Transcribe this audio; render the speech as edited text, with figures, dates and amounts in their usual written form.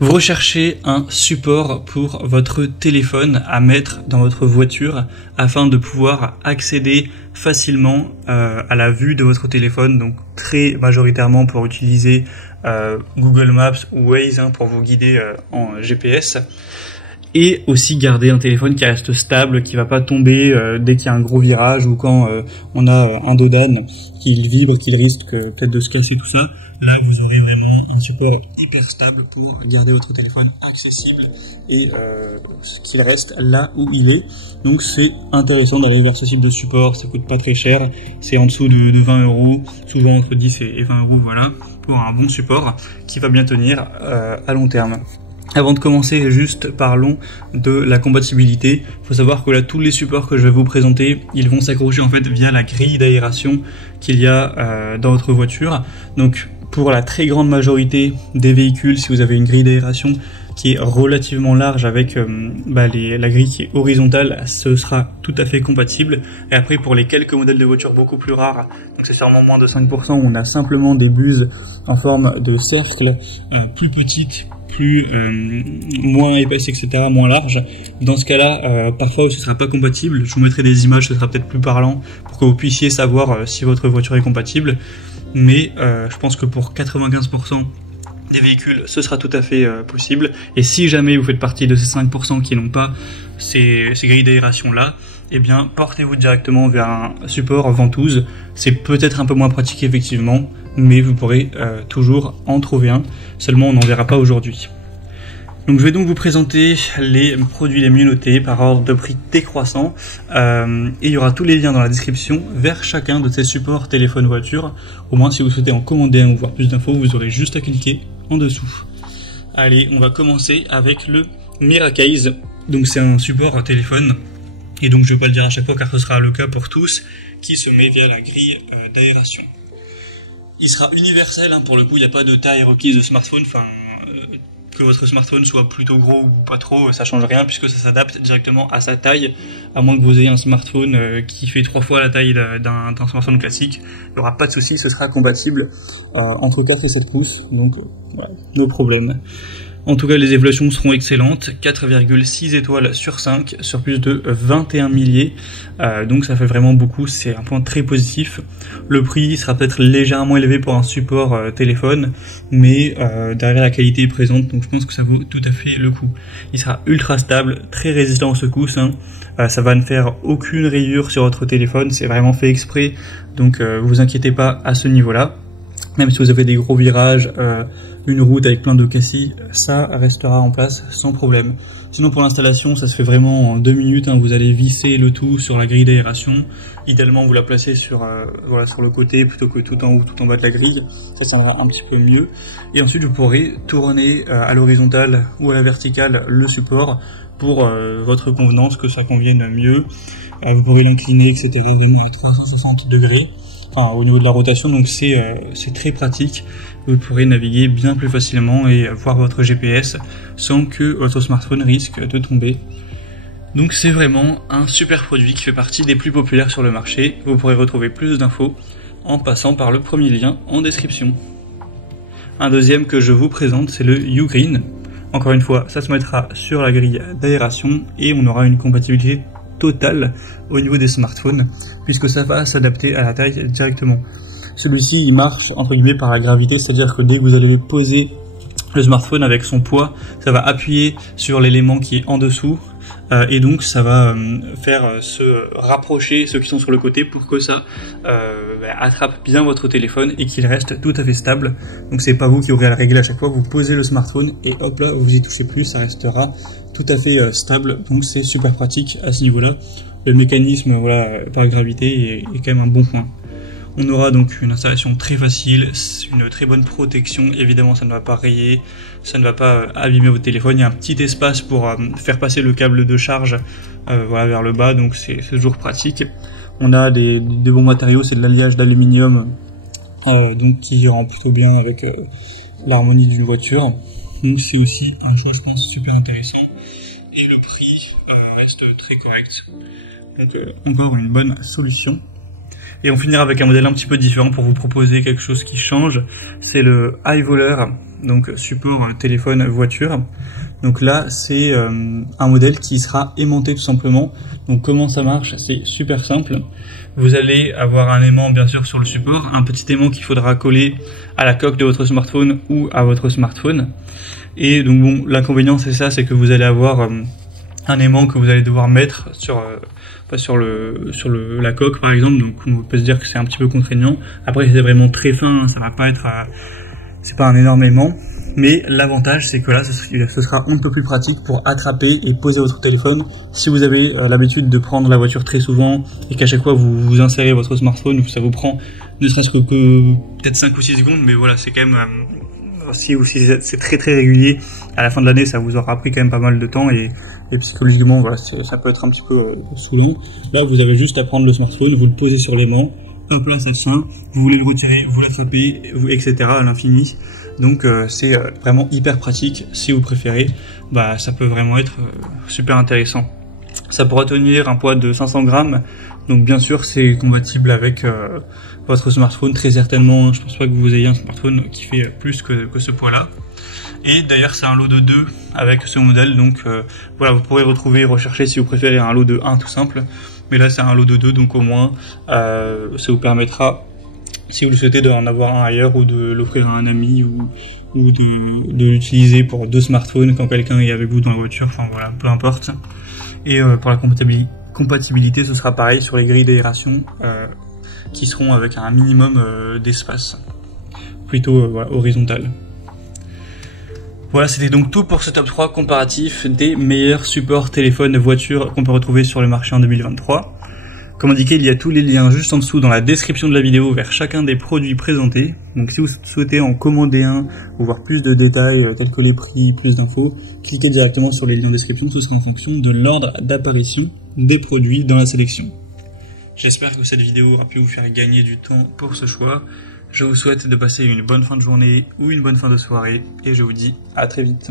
Vous recherchez un support pour votre téléphone à mettre dans votre voiture afin de pouvoir accéder facilement à la vue de votre téléphone, donc très majoritairement pour utiliser Google Maps ou Waze pour vous guider en GPS, et aussi garder un téléphone qui reste stable, qui va pas tomber dès qu'il y a un gros virage ou quand on a un dos d'âne qui vibre, qui risque peut-être de se casser, tout ça. Là, vous aurez vraiment un support hyper stable pour garder votre téléphone accessible et qu'il reste là où il est. Donc c'est intéressant d'aller vers ce type de support, ça coûte pas très cher, c'est en dessous de 20 €, souvent entre 10 et 20 €, voilà, pour un bon support qui va bien tenir à long terme. Avant de commencer, juste parlons de la compatibilité. Il faut savoir que là, tous les supports que je vais vous présenter, ils vont s'accrocher en fait via la grille d'aération qu'il y a dans votre voiture. Donc, pour la très grande majorité des véhicules, si vous avez une grille d'aération qui est relativement large avec la grille qui est horizontale, ce sera tout à fait compatible. Et après, pour les quelques modèles de voitures beaucoup plus rares, donc c'est sûrement moins de 5%, on a simplement des buses en forme de cercle, plus petites, moins épaisse, etc., moins large. Dans ce cas-là, parfois ce sera pas compatible. Je vous mettrai des images, ce sera peut-être plus parlant pour que vous puissiez savoir si votre voiture est compatible. Mais je pense que pour 95% des véhicules, ce sera tout à fait possible. Et si jamais vous faites partie de ces 5% qui n'ont pas ces grilles d'aération-là, eh bien, portez-vous directement vers un support ventouse. C'est peut-être un peu moins pratique, effectivement, mais vous pourrez toujours en trouver un. Seulement, on n'en verra pas aujourd'hui. Donc, je vais donc vous présenter les produits les mieux notés par ordre de prix décroissant. Et il y aura tous les liens dans la description vers chacun de ces supports téléphone-voiture. Au moins, si vous souhaitez en commander un ou voir plus d'infos, vous aurez juste à cliquer en dessous. Allez, on va commencer avec le Miracase. Donc, c'est un support téléphone. Et donc, je ne vais pas le dire à chaque fois car ce sera le cas pour tous, qui se met via la grille d'aération. Il sera universel, pour le coup, il n'y a pas de taille requise de smartphone, que votre smartphone soit plutôt gros ou pas trop, ça change rien puisque ça s'adapte directement à sa taille, à moins que vous ayez un smartphone qui fait 3 fois la taille d'un smartphone classique, il n'y aura pas de souci, ce sera compatible entre 4 et 7 pouces, donc no problème. En tout cas, les évaluations seront excellentes, 4,6 étoiles sur 5, sur plus de 21 milliers, donc ça fait vraiment beaucoup, c'est un point très positif. Le prix sera peut-être légèrement élevé pour un support téléphone, mais derrière la qualité est présente, donc je pense que ça vaut tout à fait le coup. Il sera ultra stable, très résistant aux secousses, ça va ne faire aucune rayure sur votre téléphone, c'est vraiment fait exprès, donc vous inquiétez pas à ce niveau-là. Même si vous avez des gros virages, une route avec plein de cassis, ça restera en place sans problème. Sinon pour l'installation, ça se fait vraiment en 2 minutes, vous allez visser le tout sur la grille d'aération. Idéalement, vous la placez sur le côté plutôt que tout en haut, tout en bas de la grille. Ça tiendra un petit peu mieux. Et ensuite, vous pourrez tourner à l'horizontale ou à la verticale le support pour votre convenance, que ça convienne mieux. Vous pourrez l'incliner, etc. à 360 degrés. Au niveau de la rotation, donc c'est très pratique. Vous pourrez naviguer bien plus facilement et voir votre GPS sans que votre smartphone risque de tomber. Donc c'est vraiment un super produit qui fait partie des plus populaires sur le marché. Vous pourrez retrouver plus d'infos en passant par le premier lien en description. Un deuxième que je vous présente, c'est le Ugreen. Encore une fois, ça se mettra sur la grille d'aération et on aura une compatibilité totale au niveau des smartphones puisque ça va s'adapter à la taille directement. Celui-ci il marche entre guillemets par la gravité, c'est-à-dire que dès que vous allez poser le smartphone avec son poids, ça va appuyer sur l'élément qui est en dessous et donc ça va faire se rapprocher ceux qui sont sur le côté pour que ça attrape bien votre téléphone et qu'il reste tout à fait stable. Donc c'est pas vous qui aurez à le régler à chaque fois, vous posez le smartphone et hop là vous y touchez plus, ça restera tout à fait stable, donc c'est super pratique à ce niveau-là. Le mécanisme par gravité est quand même un bon point. On aura donc une installation très facile, une très bonne protection, évidemment ça ne va pas rayer, ça ne va pas abîmer votre téléphone, il y a un petit espace pour faire passer le câble de charge vers le bas, donc c'est toujours pratique. On a des bons matériaux, c'est de l'alliage d'aluminium, donc qui rend plutôt bien avec l'harmonie d'une voiture. Donc c'est aussi un choix je pense super intéressant et le prix reste très correct, donc encore une bonne solution. Et on finira avec un modèle un petit peu différent pour vous proposer quelque chose qui change. C'est le iVoler, donc support téléphone voiture. Donc là, c'est un modèle qui sera aimanté tout simplement. Donc comment ça marche? C'est super simple. Vous allez avoir un aimant bien sûr sur le support, un petit aimant qu'il faudra coller à la coque de votre smartphone ou à votre smartphone. Et donc bon, l'inconvénient c'est ça, c'est que vous allez avoir un aimant que vous allez devoir mettre sur la coque par exemple, donc on peut se dire que c'est un petit peu contraignant. Après c'est vraiment très fin, ça va pas être c'est pas un énorme aimant, mais l'avantage c'est que là ce sera un peu plus pratique pour attraper et poser votre téléphone. Si vous avez l'habitude de prendre la voiture très souvent et qu'à chaque fois vous insérez votre smartphone, ça vous prend ne serait-ce que peut-être 5 ou 6 secondes, mais voilà, c'est quand même si c'est très très régulier, à la fin de l'année ça vous aura pris quand même pas mal de temps et psychologiquement voilà, ça peut être un petit peu saoulant. Là vous avez juste à prendre le smartphone, vous le posez sur l'aimant, hop là ça tient, vous voulez le retirer, vous l'attrapez, etc. à l'infini. Donc c'est vraiment hyper pratique. Si vous préférez, bah ça peut vraiment être super intéressant. Ça pourra tenir un poids de 500 grammes, donc bien sûr c'est compatible avec votre smartphone très certainement. Je pense pas que vous ayez un smartphone qui fait plus que ce poids-là. Et d'ailleurs c'est un lot de 2 avec ce modèle, donc voilà, vous pourrez rechercher si vous préférez un lot de 1 tout simple, mais là c'est un lot de 2, donc au moins ça vous permettra, si vous le souhaitez, d'en avoir un ailleurs ou de l'offrir à un ami ou de l'utiliser pour 2 smartphones quand quelqu'un est avec vous dans la voiture, enfin voilà, peu importe. Et pour la compatibilité, ce sera pareil sur les grilles d'aération qui seront avec un minimum d'espace, plutôt voilà, horizontal. Voilà, c'était donc tout pour ce top 3 comparatif des meilleurs supports téléphone voiture qu'on peut retrouver sur le marché en 2023. Comme indiqué, il y a tous les liens juste en dessous dans la description de la vidéo vers chacun des produits présentés. Donc si vous souhaitez en commander un ou voir plus de détails tels que les prix, plus d'infos, cliquez directement sur les liens en description, ce sera en fonction de l'ordre d'apparition des produits dans la sélection. J'espère que cette vidéo aura pu vous faire gagner du temps pour ce choix. Je vous souhaite de passer une bonne fin de journée ou une bonne fin de soirée et je vous dis à très vite.